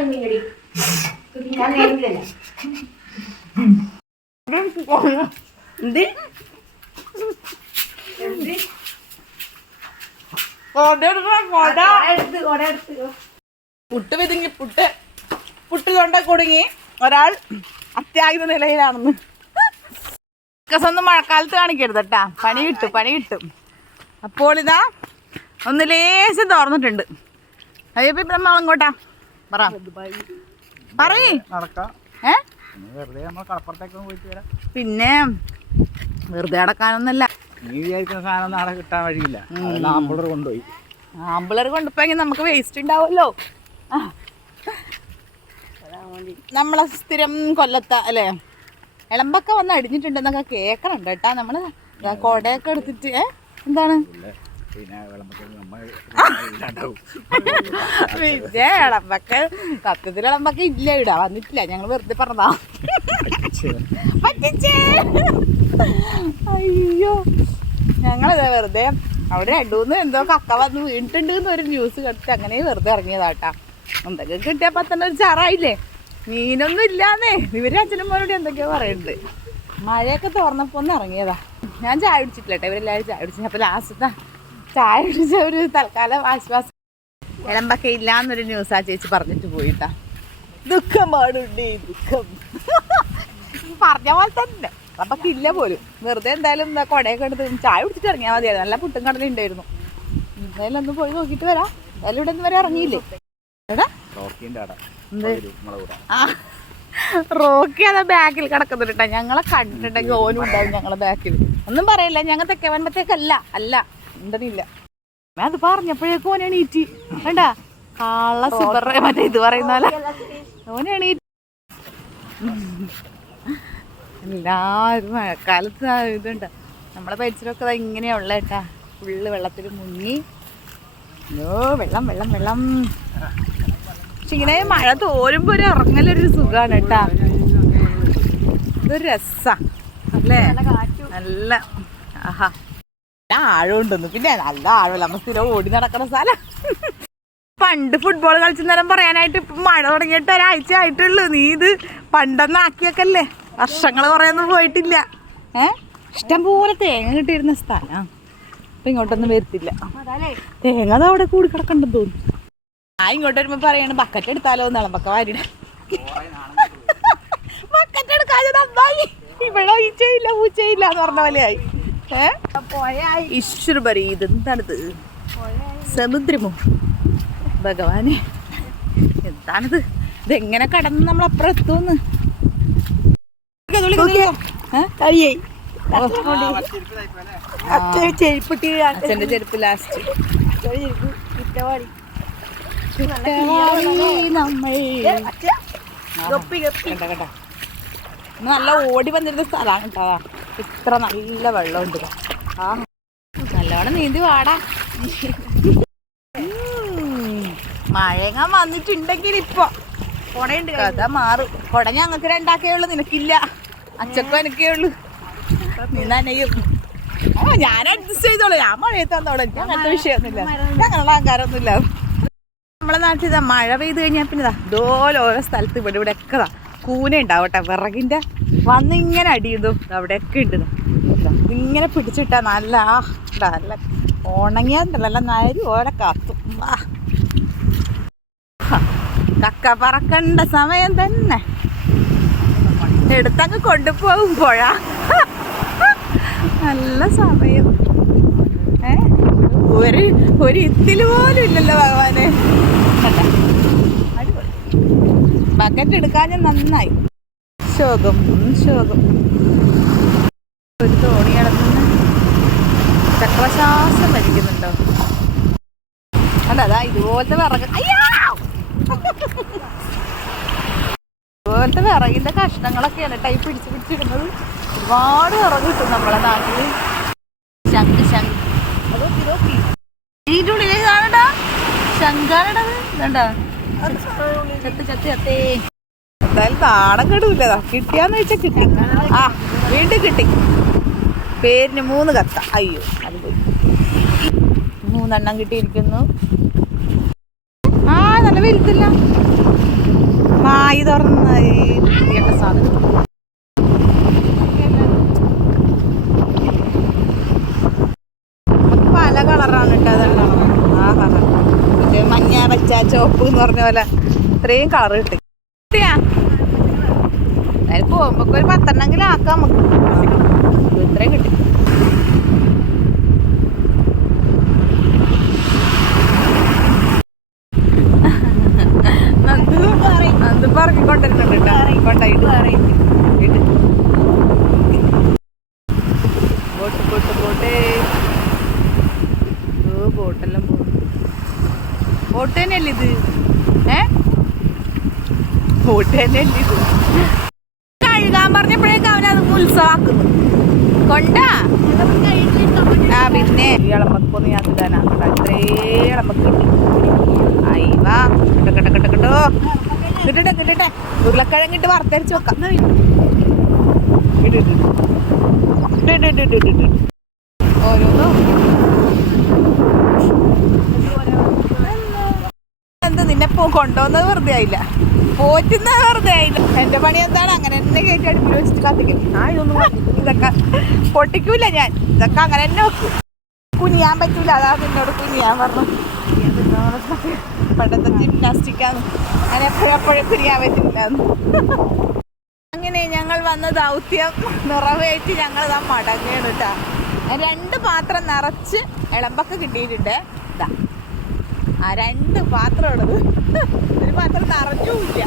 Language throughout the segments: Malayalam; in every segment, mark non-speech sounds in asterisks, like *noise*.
എന്ത് പുട്ട് വിതുങ്ങി പുട്ട്. പുട്ട് കൊണ്ട കുടുങ്ങി. ഒരാൾ അത്യാഹിത നിലയിലാണെന്ന്. ഒന്നും മഴക്കാലത്ത് കാണിക്കരുത് കേട്ടാ പണി കിട്ടും പണി കിട്ടും. അപ്പോൾ ഇതാ ഒന്ന് ലേശം തുറന്നിട്ടുണ്ട് അയ്യോ ഇപ്പം പറ. പറയ്. നടക്കാം. ഏ? പിന്നെ വെറുതെ നമ്മൾ കടപ്പുറത്തേക്ക് പോയിട്ട് വരാം. പിന്നെ വെറുതെ അടക്കാനൊന്നല്ല നീ വിചാരിക്കുന്ന സാധനം നാളെ കിട്ടാൻ വഴിയില്ല. ആമ്പിളർ കൊണ്ടുപോയി. ആമ്പിളർ കൊണ്ടുപോയെങ്കിൽ നമുക്ക് വേസ്റ്റ് ഉണ്ടാവുമല്ലോ. നമ്മളെ സ്ഥിരം കൊല്ലത്ത അല്ലേ? ഇളമ്പൊക്കെ വന്ന് അടിഞ്ഞിട്ടുണ്ടെന്നൊക്കെ കേൾക്കണുണ്ട് കേട്ടാ നമ്മൾ. കോടയൊക്കെ എടുത്തിട്ട് എന്താണ്. പിന്നെ ഇളമ്പക്ക് നമ്മൾ *laughs* ഇല്ലാണ്ടാവും. പിന്നെ ഇളമ്പൊക്കെ സത്യത്തിൽ ഇളമ്പക്ക ഇല്ല ഇടാ വന്നിട്ടില്ല. ഞങ്ങൾ വെറുതെ പറഞ്ഞതാ. പറ്റിച്ചേ? അയ്യോ. ഞങ്ങളിതാ വെറുതെ അവിടെ രണ്ടുമൂന്ന് എന്തോ കക്ക വന്ന് വീണിട്ടുണ്ട് എന്നൊരു ന്യൂസ് കേട്ടിട്ട് അങ്ങനെ വെറുതെ ഇറങ്ങിയതാട്ടാ എന്തൊക്കെ കിട്ടിയ തന്നെ ഒരു ചാറായില്ലേ? മീനൊന്നും ഇല്ലാന്നേ. ഇവർ അച്ഛനമ്മരോട് എന്തൊക്കെയോ പറയുന്നുണ്ട്. മഴയൊക്കെ തുറന്നപ്പോ ഒന്ന് ഇറങ്ങിയതാ. ഞാൻ ചായ കുടിച്ചിട്ടില്ല കേട്ടോ. ഇവരെല്ലാവരും ചായ കുടിച്ചു. അപ്പൊ ലാസ്റ്റ് ചായ കുടിച്ച ഒരു തൽക്കാലം ആശ്വാസം. ഇളമ്പൊക്കെ ഇല്ലാന്നൊരു ന്യൂസ് ആ ചേച്ചി പറഞ്ഞിട്ട് പോയിട്ടാ. ദുഃഖമാണുണ്ടേ ദുഃഖം. പറഞ്ഞ പോലെ തന്നെ. നമുക്ക് ഇല്ല പോലും. വെറുതെ എന്തായാലും എന്താ കൊടയൊക്കെ എടുത്ത് ചായ കുടിച്ചിട്ട് ഇറങ്ങിയാൽ മതിയായിരുന്നു. നല്ല പുട്ടും കടലും ഉണ്ടായിരുന്നു. എന്തായാലും ഒന്ന് പോയി നോക്കിയിട്ട് വരാം. എന്തായാലും ഇവിടെ നിന്ന് വരെ ഇറങ്ങിയില്ലേ? എടാ. ആ. റോക്കി അതാ ബാക്കിൽ കിടക്കുന്നുണ്ട് ഞങ്ങളെ കണ്ടിട്ടുണ്ടെങ്കിൽ ഓനും ഉണ്ടാവും ഞങ്ങളെ ബാക്കിൽ. ഒന്നും പറയില്ല. ഞങ്ങൾ തെക്കവൻപത്തേക്കല്ല അല്ല. ഉണ്ടെന്നില്ല അത് പറഞ്ഞപ്പോഴേക്കും ഓൻ എണീറ്റ്. വേണ്ട. കള്ള സൂപ്പർ മറ്റേ ഇത് പറയുന്നാല ഓൻ എണീറ്റ്. എല്ലാവരും മഴക്കാലത്ത് ഇതുണ്ട്. നമ്മളെ പരിസരമൊക്കെ ഇങ്ങനെയാ ഉള്ള കേട്ടാ ഫുള്ള് വെള്ളത്തിൽ മുങ്ങി. അയ്യോ വെള്ളം വെള്ളം വെള്ളം. പക്ഷെ ഇങ്ങനെ മഴ തോരുമ്പോ ഒരു ഇറങ്ങലൊരു സുഖാണ് കേട്ടാ ഇതൊരു രസാ. അല്ലേ? നല്ല ആഹാ. നല്ല ആഴമുണ്ടെന്ന്. പിന്നെ നല്ല ആഴമല്ല. നമ്മൾ സ്ഥിരം ഓടി നടക്കുന്ന സ്ഥലം. പണ്ട് ഫുട്ബോൾ കളിച്ച നേരം പറയാനായിട്ട് മഴ തുടങ്ങിയിട്ട് ഒരാഴ്ച ആയിട്ടുള്ളൂ. നീ ഇത് പണ്ടൊന്നും ആക്കിയൊക്കല്ലേ? വർഷങ്ങൾ കുറേയൊന്നും പോയിട്ടില്ല. ഏ? ഇഷ്ടം പോലെ തേങ്ങ കിട്ടിയിരുന്ന സ്ഥലം. അപ്പൊ ഇങ്ങോട്ടൊന്നും വരത്തില്ല. തേങ്ങ അത് അവിടെ കൂടി കിടക്കണ്ടെന്ന് തോന്നുന്നു. ആ ഇങ്ങോട്ട് വരുമ്പോ പറയാണ് ബക്കറ്റ് എടുത്താലോ? എന്നാണ് നിളമ്പക്ക വാരിട ബക്കറ്റ് എടുക്കാതെ നന്നായി ഇവിടെ ഈച്ചയില്ല പൂച്ചയില്ല എന്ന് പറഞ്ഞ പോലെയായി ഈശ്വര ബരി ഇതെന്താണിത്? സമുദ്രമോ? ഭഗവാനെ എന്താണിത്? ഇതെങ്ങനെ കടന്ന് നമ്മൾ അപ്പുറം എത്തുമെന്ന് അച്ഛന്റെ ചെരുപ്പ് ലാസ്റ്റ് നല്ല ഓടി വന്നിരുന്ന സ്ഥലമാണ് കേട്ടോ ഇത്ര നല്ല വെള്ളമുണ്ട്. ഉണ്ട് ആ. നല്ലോണം നീന്തി വാടാ. മഴങ്ങ വന്നിട്ടുണ്ടെങ്കിൽ ഇപ്പൊ. കൊടയുണ്ട് കഥ മാറും. കൊട ഞങ്ങൾക്ക് രണ്ടാക്കേ ഉള്ളു നിനക്കില്ല. അച്ചക്കും എനിക്കേ ഉള്ളു. നീ നനയും ഓ ഞാൻ അഡ്ജസ്റ്റ് ചെയ്തോളൂ. ഞാൻ മഴയത്ത് തന്നോളൂ എനിക്ക് അങ്ങനത്തെ വിഷയമൊന്നുമില്ല. ഞങ്ങളുടെ ആൾക്കാരൊന്നുമില്ല. നമ്മളെ നാട്ടിൽ ഇതാ മഴ പെയ്ത് കഴിഞ്ഞാൽ പിന്നെ ഇതാ ഇതുപോലെ ഓരോ സ്ഥലത്ത് ഇവിടെ ഇവിടെ ഒക്കെ കൂന ഉണ്ടാവട്ടെ വിറകിന്റെ വന്ന് ഇങ്ങനെ അടിയുന്നു അവിടെയൊക്കെ ഉണ്ട് ഇങ്ങനെ പിടിച്ചിട്ടാ നല്ല ആ നല്ല ഉണങ്ങിയാണ്ടല്ല നരി ഓരോ കത്തും. കക്ക പറക്കണ്ട സമയം തന്നെ. എടുത്തങ്ങ് കൊണ്ടുപോകും പുഴ. നല്ല സമയം. ഏ? ഒരു ഒരു ഇത്തിൽ പോലും ഇല്ലല്ലോ ഭഗവാനെ. ബക്കറ്റ് എടുക്കാൻ നന്നായി. ശോകം ശോകം. ഒരു തോണി കിടന്ന് ചക്രശ്വാസം വലിക്കുന്നുണ്ടോ അല്ല അതാ ഇതുപോലത്തെ വിറക് ഇതുപോലത്തെ വിറകിന്റെ കഷ്ണങ്ങളൊക്കെയാണ് ടൈപ്പ് പിടിച്ച് പിടിച്ചിടുന്നത്. ഒരുപാട് വിറക് കിട്ടും നമ്മളെ നാട്ടിൽ. ശംഖ് ശംഖ്. അതോ ഇതോ ഈ ഉള്ളിലേക്ക് കാണണ്ട? ശങ്കാനടത് ചത്തേ എന്തായാലും താടം കെടൂല കിട്ടിയാന്ന് വെച്ചാ കിട്ടി. ആ വീണ്ടും കിട്ടി. പേരിന് മൂന്ന് കത്ത. അയ്യോ അത് പോയി. മൂന്നെണ്ണം കിട്ടിയിരിക്കുന്നു. ആ നല്ല വലുത്തില്ല മായി തുറന്ന. സാധനം നമുക്ക് പല കളറാണ് കേട്ടോ അതെല്ലാം ആഹാ മറ്റേ മഞ്ഞ പച്ച ചുവപ്പ് എന്ന് പറഞ്ഞ പോലെ ഇത്രയും കളർ കിട്ടി. കിട്ടിയാ പോകുമ്പോ ഒരു പത്തെണ്ണെങ്കിലും ആക്കാം നമുക്ക്. ഇത്രയും കിട്ടി. പറക്കിക്കൊണ്ടിരുന്നുണ്ട് കേട്ടോ. കൊണ്ടായിട്ട് ബോട്ട് തന്നെയല്ലേ ഇത്? ഏ? ബോട്ട് തന്നെയല്ലേ ഇത്? കഴുകാൻ പറഞ്ഞപ്പോഴേക്കും അവനത് ഉത്സവാക്കുന്നു കൊണ്ടാ? പിന്നെ ഇളമ്പക്കൊന്ന് ഞാൻ ഇടാനാണ് അത്രേ ഇളമ്പക്ക് അയ്യവാ കിട്ട കിട്ട കിട്ടോ കിട്ടട്ടെ കിട്ടട്ടെ. ഉരുളക്കിഴങ്ങിട്ട് വറുത്തരച്ച് വെക്കാം. ഓരോന്നും? കൊണ്ടുവന്നത് വെറുതെ ആയില്ല. പോറ്റുന്നത് വെറുതെ ആയില്ല. എന്റെ പണി എന്താണ്? അങ്ങനെ തന്നെ കയറ്റി അടുപ്പിൽ വെച്ചിട്ട് കത്തിക്കും. ആ ഇതൊന്നും. ഇതൊക്കെ പൊട്ടിക്കൂല ഞാൻ. ഇതൊക്കെ അങ്ങനെ തന്നെ വെക്കും. കുനിയാൻ പറ്റൂല. അതാ നിന്നോട് കുനിയാൻ പറഞ്ഞു. പണ്ടത്തെ ജിംനാസ്റ്റിക്കാന്ന് അങ്ങനെ എപ്പോഴെപ്പോഴും കുനിയാൻ പറ്റില്ല അങ്ങനെ ഞങ്ങൾ വന്ന ദൗത്യം നിറവേറ്റി ഞങ്ങൾ ഇതാ മടങ്ങുകയാണ് കേട്ടാ രണ്ട് പാത്രം നിറച്ച് ഇളമ്പൊക്കെ കിട്ടിയിട്ടുണ്ട്. ഇതാ ആ രണ്ട് പാത്രം ഉള്ളത് ഒരു പാത്രം നിറഞ്ഞുമില്ല.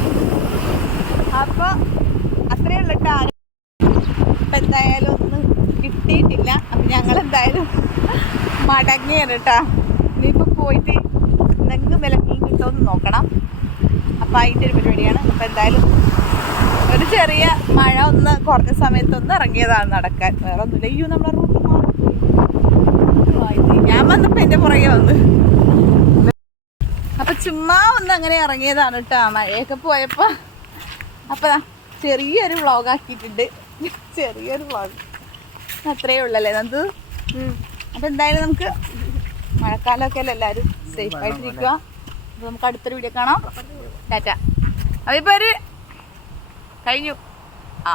അപ്പൊ അത്രേ ഉള്ളു കേട്ടോ ഇപ്പൊ എന്തായാലും ഒന്നും കിട്ടിയിട്ടില്ല. അപ്പൊ ഞങ്ങൾ എന്തായാലും മടങ്ങിയാണ് കേട്ടാ ഇനിയിപ്പൊ പോയിട്ട് നിങ്ങൾക്ക് വില മീൻ കിട്ടുമെന്ന് നോക്കണം. അപ്പൊ അതിന്റെ ഒരു പരിപാടിയാണ്. അപ്പൊ എന്തായാലും ഒരു ചെറിയ മഴ ഒന്ന് കുറഞ്ഞ സമയത്തൊന്ന് ഇറങ്ങിയതാണ് നടക്കാൻ. വേറെ ഒന്നുമില്ല അയ്യോ നമ്മളെ റൂട്ട് മാറി ഞാൻ വന്നപ്പോ എന്റെ പുറകെ വന്ന്. ചുമ്മാ ഒന്ന് അങ്ങനെ ഇറങ്ങിയതാണ് കേട്ടോ മഴയൊക്കെ പോയപ്പോ. അപ്പൊ ചെറിയൊരു വ്ളോഗ് ആക്കിയിട്ടുണ്ട്. ചെറിയൊരു വ്ളോഗ് അത്രേ ഉള്ളല്ലേ നന്ദു? അപ്പൊ എന്തായാലും നമുക്ക് മഴക്കാലമൊക്കെ അല്ലേ എല്ലാവരും സേഫ് ആയിട്ടിരിക്കുക അപ്പൊ നമുക്ക് അടുത്തൊരു വീഡിയോ കാണാം. ടാറ്റ. അപ്പൊ ഇപ്പൊ ഒരു കഴിഞ്ഞു. ആ.